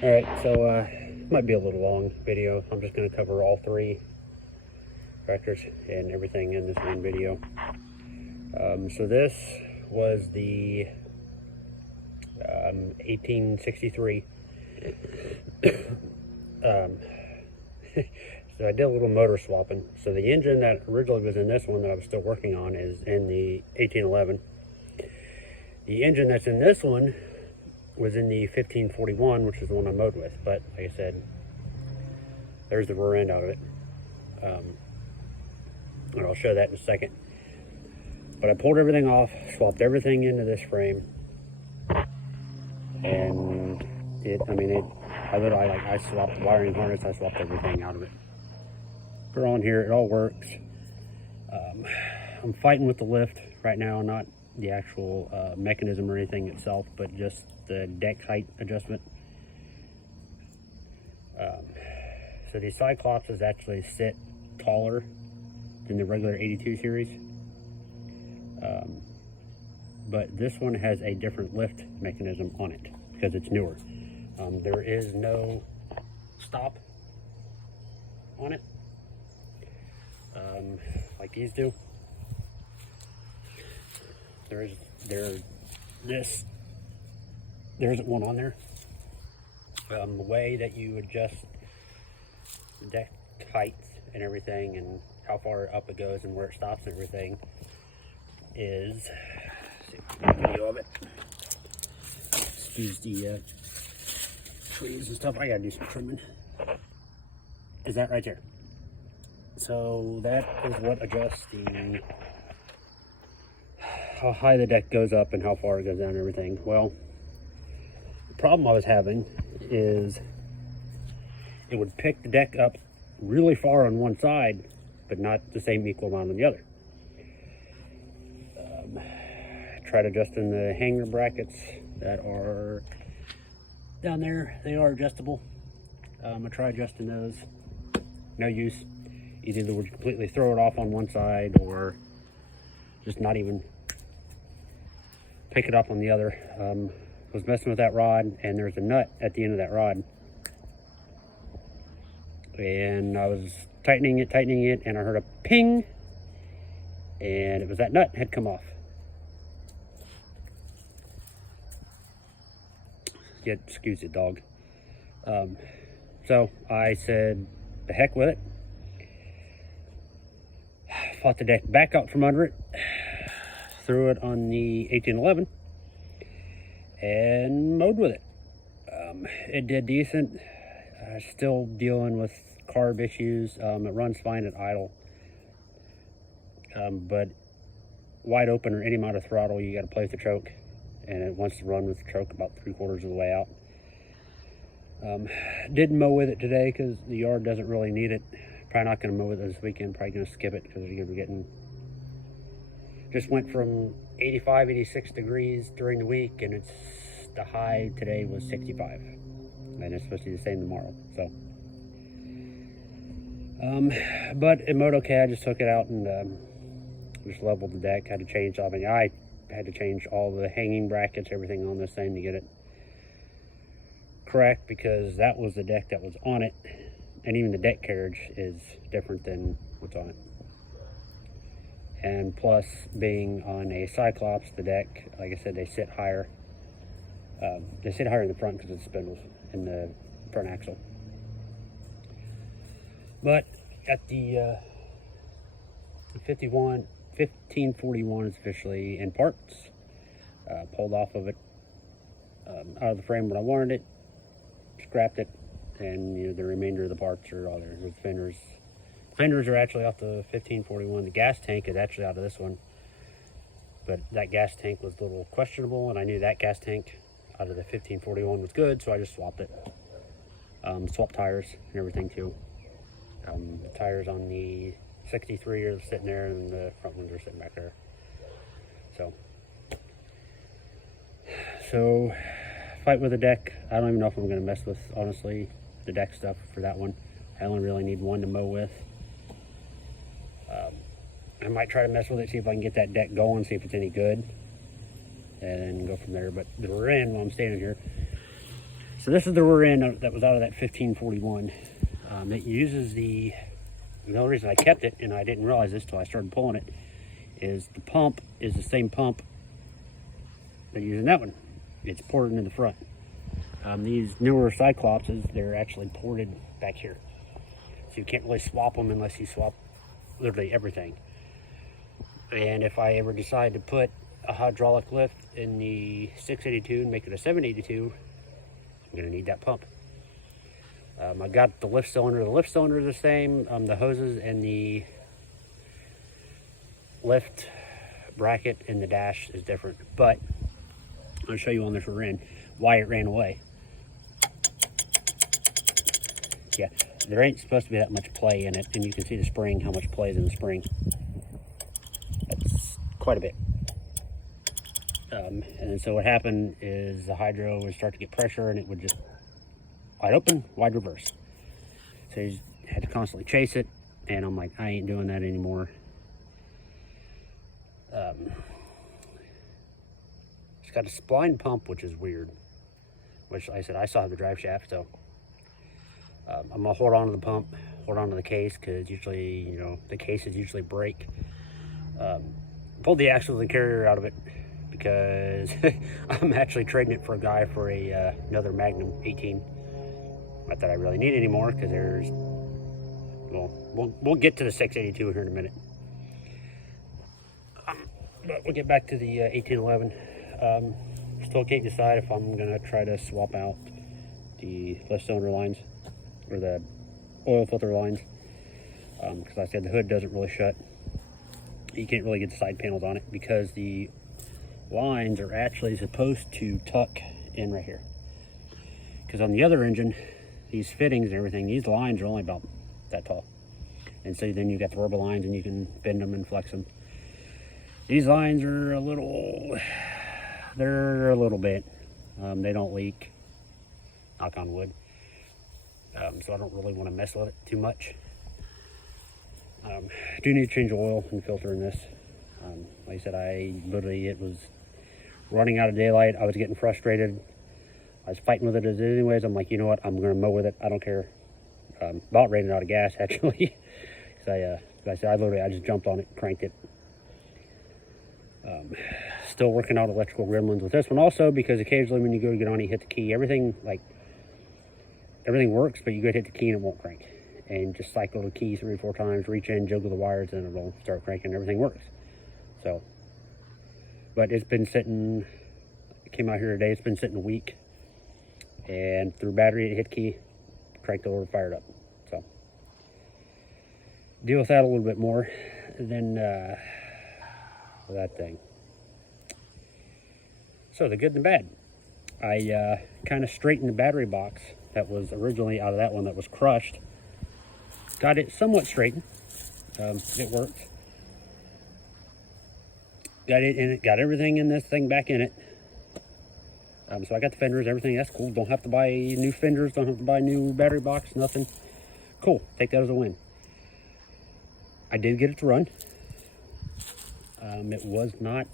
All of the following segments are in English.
All right, so might be a little long video. I'm just going to cover all three tractors and everything in this one video. So this was the 1863. So I did a little motor swapping. So the engine that originally was in this one that I was still working on is in the 1811. The engine that's in this one was in the 1541, which is the one I mowed with. But like I said, there's the rear end out of it. And I'll show that in a second. But I pulled everything off, swapped everything into this frame, and I swapped the wiring harness, I swapped everything out of it. Put it on here, it all works. I'm fighting with the lift right now, not the actual mechanism or anything itself, but just the deck height adjustment. So these Cyclopses actually sit taller than the regular 82 series. But this one has a different lift mechanism on it because it's newer. There is no stop on it, like these do. There isn't one on there. The way that you adjust the deck height and everything and how far up it goes and where it stops and everything is, let's see if I can get a video of it. Excuse the trees and stuff. I gotta do some trimming. Is that right there? So that is what adjusts how high the deck goes up and how far it goes down and everything. Well, the problem I was having is it would pick the deck up really far on one side, but not the same equal amount on the other. Tried adjusting the hanger brackets that are down there. They are adjustable. I tried adjusting those. No use. You either would completely throw it off on one side or just not even pick it up on the other. Was messing with that rod, and there's a nut at the end of that rod. And I was tightening it, and I heard a ping, and it was that nut had come off. Yeah, excuse the dog. So I said, the heck with it. Fought the deck back out from under it, threw it on the 1811, and mowed with it. It did decent. Still dealing with carb issues. It runs fine at idle, but wide open or any amount of throttle, you got to play with the choke, and it wants to run with the choke about 3/4 of the way out. Didn't mow with it today because the yard doesn't really need it. Probably not going to mow with it this weekend. Probably going to skip it because we're getting, just went from 85, 86 degrees during the week, and the high today was 65, and it's supposed to be the same tomorrow. So, but it mowed okay. I just took it out and just leveled the deck. Had to change. I had to change all the hanging brackets, everything on this thing to get it correct, because that was the deck that was on it, and even the deck carriage is different than what's on it. And plus, being on a Cyclops, the deck, like I said, they sit higher. They sit higher in the front because of the spindles in the front axle. But at the 1541 is officially in parts. Pulled off of it, out of the frame when I wanted it, scrapped it, and the remainder of the parts are all there. The fenders. Fenders are actually off the 1541. The gas tank is actually out of this one, but that gas tank was a little questionable, and I knew that gas tank out of the 1541 was good, so I just swapped it. Swapped tires and everything too. The tires on the 63 are sitting there, and the front ones are sitting back there. So fight with the deck. I don't even know if I'm going to mess with, honestly, the deck stuff for that one. I only really need one to mow with. I might try to mess with it, see if I can get that deck going, see if it's any good, and then go from there. But the rear end, while I'm standing here, So this is the rear end that was out of that 1541. It uses the only reason I kept it, and I didn't realize this till I started pulling it, is the pump is the same pump they're using that one. It's ported into the front. These newer Cyclopses, they're actually ported back here. So you can't really swap them unless you swap literally everything. And if I ever decide to put a hydraulic lift in the 682 and make it a 782, I'm going to need that pump. I got the lift cylinder. The lift cylinder is the same. The hoses and the lift bracket and the dash is different. But I'll show you on this rear end why it ran away. Yeah, there ain't supposed to be that much play in it, and you can see the spring, how much play is in the spring. That's quite a bit. And then so what happened is the hydro would start to get pressure, and it would just wide open, wide reverse. So you had to constantly chase it, and I'm like, I ain't doing that anymore. It's got a spline pump, which is weird. Which, like I said, I still have the drive shaft, so I'm gonna hold on to the pump, hold on to the case, because usually, you know, the cases usually break. Pulled the axles and carrier out of it because I'm actually trading it for a guy for another Magnum 18. Not that I really need anymore, because there's, well, we'll get to the 682 here in a minute. But we'll get back to the 1811. Still can't decide if I'm gonna try to swap out the lift cylinder lines or the oil filter lines, because like I said, the hood doesn't really shut. You can't really get the side panels on it because the lines are actually supposed to tuck in right here. Because on the other engine, these fittings and everything, these lines are only about that tall. And so then you got the rubber lines and you can bend them and flex them. These lines are a little, they're a little bit. They don't leak, knock on wood. So I don't really want to mess with it too much. I do need to change oil and filter in this. Like I said, it was running out of daylight. I was getting frustrated. I was fighting with it as anyways. I'm like, you know what? I'm going to mow with it. I don't care. About running out of gas, actually. Because I just jumped on it, cranked it. Still working out electrical gremlins with this one also, because occasionally when you go to get on it, you hit the key. Everything works, but you go to hit the key and it won't crank. And just cycle the key 3 or 4 times, reach in, jiggle the wires, and it'll start cranking. Everything works. So, but it's been sitting, it came out here today, it's been sitting a week. And through battery, it hit key, cranked over, fired up. So, deal with that a little bit more than that thing. So, the good and the bad. I kind of straightened the battery box that was originally out of that one that was crushed. Got it somewhat straightened. It worked. Got it in it. Got everything in this thing back in it. So I got the fenders, everything. That's cool. Don't have to buy new fenders. Don't have to buy new battery box. Nothing. Cool. Take that as a win. I did get it to run. It was not.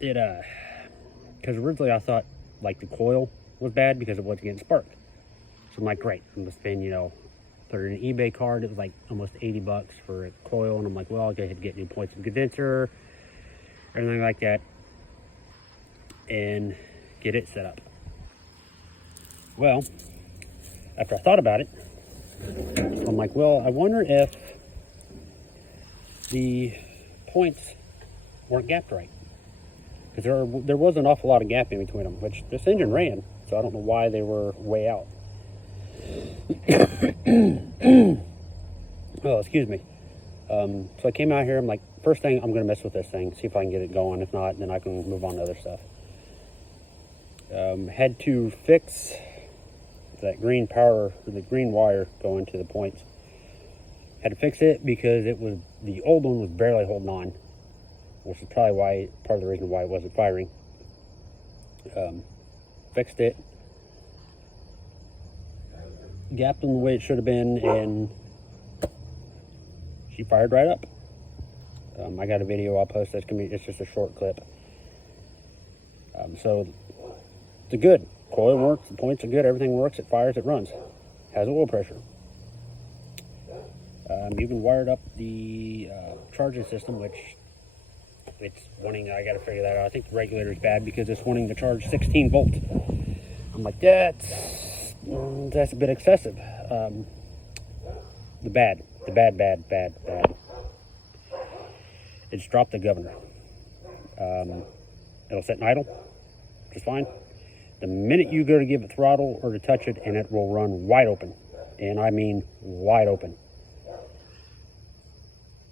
Because originally I thought like the coil was bad because it wasn't getting sparked. So I'm like, great, I'm gonna spend, put it in an eBay card. It was like almost 80 bucks for a coil. And I'm like, well, I'll go ahead and get new points and condenser, everything like that, and get it set up. Well, after I thought about it, I'm like, well, I wonder if the points weren't gapped right. Because there was an awful lot of gap in between them, which this engine ran, so I don't know why they were way out. Oh, excuse me. So I came out here, I'm like, first thing, I'm going to mess with this thing, see if I can get it going. If not, then I can move on to other stuff. Had to fix that green power, or the green wire going to the points. Had to fix it because the old one was barely holding on, which is probably part of the reason why it wasn't firing. Fixed it, gapped them the way it should have been, and she fired right up. I got a video I'll post. It's just a short clip. So the good coil works, the points are good, everything works, it fires, it runs, has oil pressure. Even wired up the charging system, which it's wanting, I got to figure that out. I think the regulator is bad because it's wanting to charge 16 volts. I'm like, that's a bit excessive. The bad. It's dropped the governor. It'll sit in idle, which is fine. The minute you go to give it throttle or to touch it, and it will run wide open. And I mean wide open.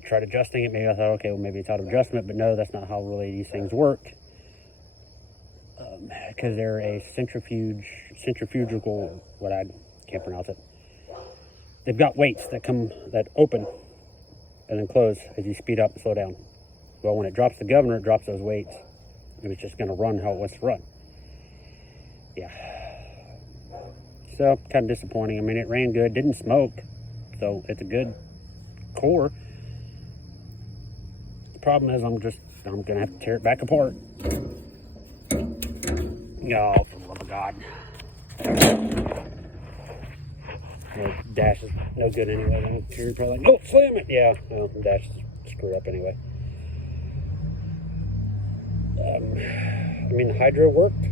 Tried adjusting it. Maybe I thought, okay, well, maybe it's out of adjustment, but no, that's not how really these things work. Because they're a centrifugal, can't pronounce it. They've got weights that open and then close as you speed up and slow down. Well, when it drops the governor, it drops those weights, and it's just going to run how it wants to run. Yeah. So, kind of disappointing. I mean, it ran good, didn't smoke, so it's a good core. The problem is I'm going to have to tear it back apart. Oh, for the love of God. The dash is no good anyway. You're probably like, oh, slam it. Yeah, well, the dash is screwed up anyway. I mean, the hydro worked.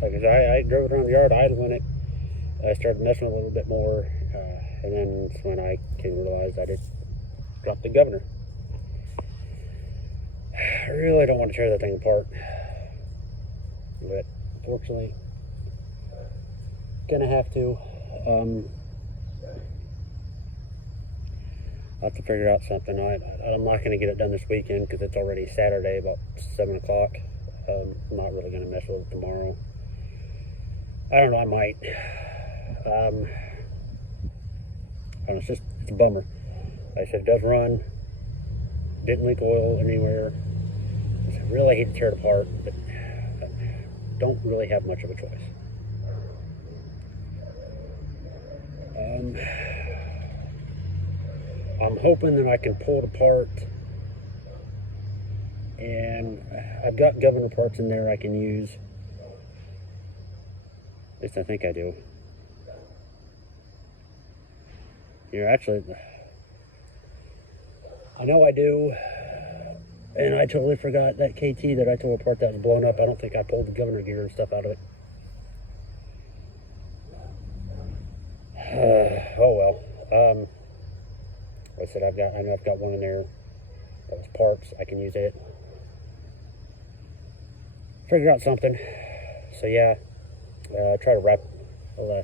Like I drove it around the yard idling it. I started messing with it a little bit more, and then that's when I came to realize I just dropped the governor. I really don't want to tear that thing apart, but unfortunately, gonna have to. I'll have to figure out something. I'm not going to get it done this weekend because it's already Saturday, about 7 o'clock. I'm not really going to mess with it tomorrow. I don't know, I might. It's a bummer. Like I said, it does run. Didn't leak oil anywhere. I really hate to tear it apart, but I don't really have much of a choice. I'm hoping that I can pull it apart, and I've got governor parts in there I can use. At least I think I do. Actually, I know I do, and I totally forgot that KT that I tore apart that was blown up. I don't think I pulled the governor gear and stuff out of it. Oh well. Like I said, I know I've got one in there that was parts. I can use it. Figure out something. So yeah, try to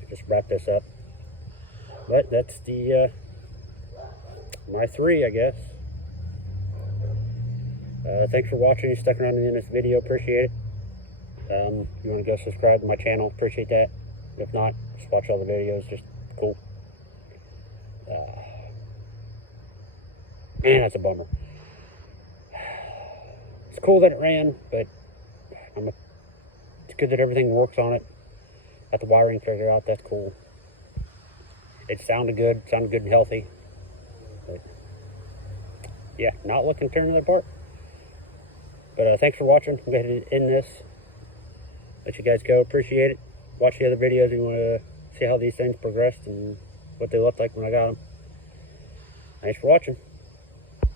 just wrap this up. But that's the my 3, I guess. Thanks for watching. You stuck around in this video. Appreciate it. If you want to go subscribe to my channel, appreciate that. If not, just watch all the videos. Just cool. Man, that's a bummer. It's cool that it ran, but it's good that everything works on it. Got the wiring figured out. That's cool. It sounded good and healthy. But yeah, not looking to tear another part. But thanks for watching. I'm going to end this. Let you guys go. Appreciate it. Watch the other videos if you want to see how these things progressed and what they looked like when I got them. Thanks for watching.